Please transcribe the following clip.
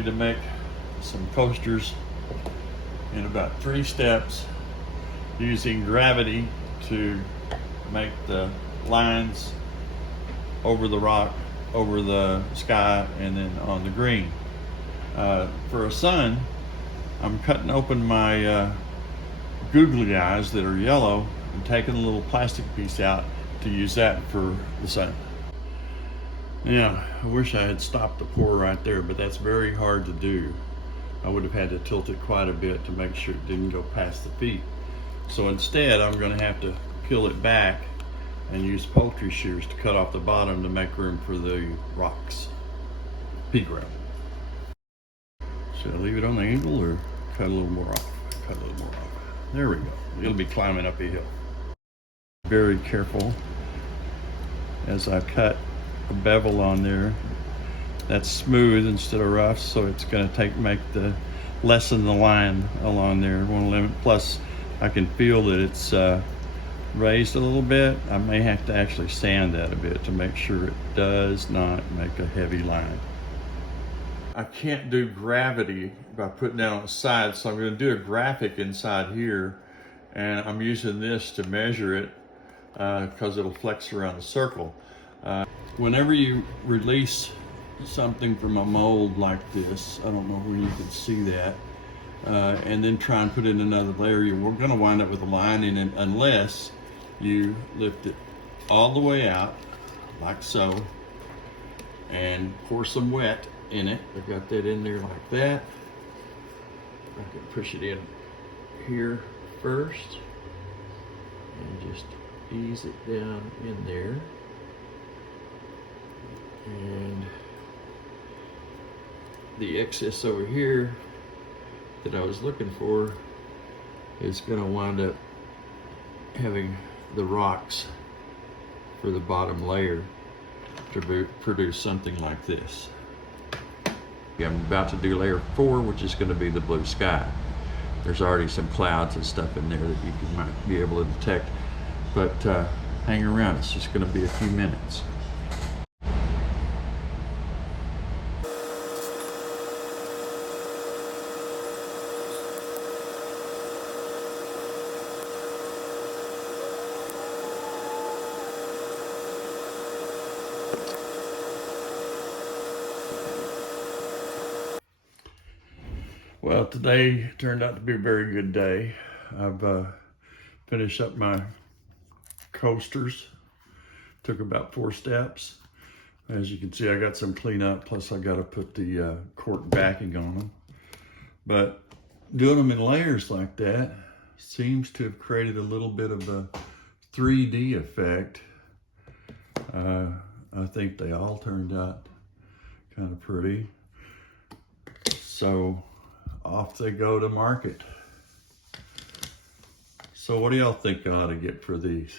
To make some coasters in about 3 steps using gravity to make the lines over the rock, over the sky, and then on the green. For a sun, I'm cutting open my googly eyes that are yellow and taking a little plastic piece out to use that for the sun. Yeah, I wish I had stopped the pour right there, but that's very hard to do. I would have had to tilt it quite a bit to make sure it didn't go past the feet. So instead, I'm going to have to peel it back and use poultry shears to cut off the bottom to make room for the rocks, pea gravel. Should I leave it on the angle or cut a little more off? Cut a little more off. There we go. It'll be climbing up a hill. Very careful as I cut a bevel on there that's smooth instead of rough, so it's going to lessen the line along there. One limit. Plus, I can feel that it's raised a little bit. I may have to actually sand that a bit to make sure it does not make a heavy line. I can't do gravity by putting that on the side, so I'm going to do a graphic inside here, and I'm using this to measure it because it'll flex around the circle. Whenever you release something from a mold like this, I don't know where you can see that, and then try and put in another layer, we're going to wind up with a line in it unless you lift it all the way out like so and pour some wet in it. I got that in there like that. I can push it in here first and just ease it down in there. And the excess over here that I was looking for is going to wind up having the rocks for the bottom layer to produce something like this. I'm about to do layer 4, which is going to be the blue sky. There's already some clouds and stuff in there that you might be able to detect, but hang around, it's just going to be a few minutes. Well, today turned out to be a very good day. I've finished up my coasters. Took about 4 steps. As you can see, I got some cleanup, plus I got to put the cork backing on them. But doing them in layers like that seems to have created a little bit of a 3D effect. I think they all turned out kind of pretty. So off they go to market. So what do y'all think I ought to get for these?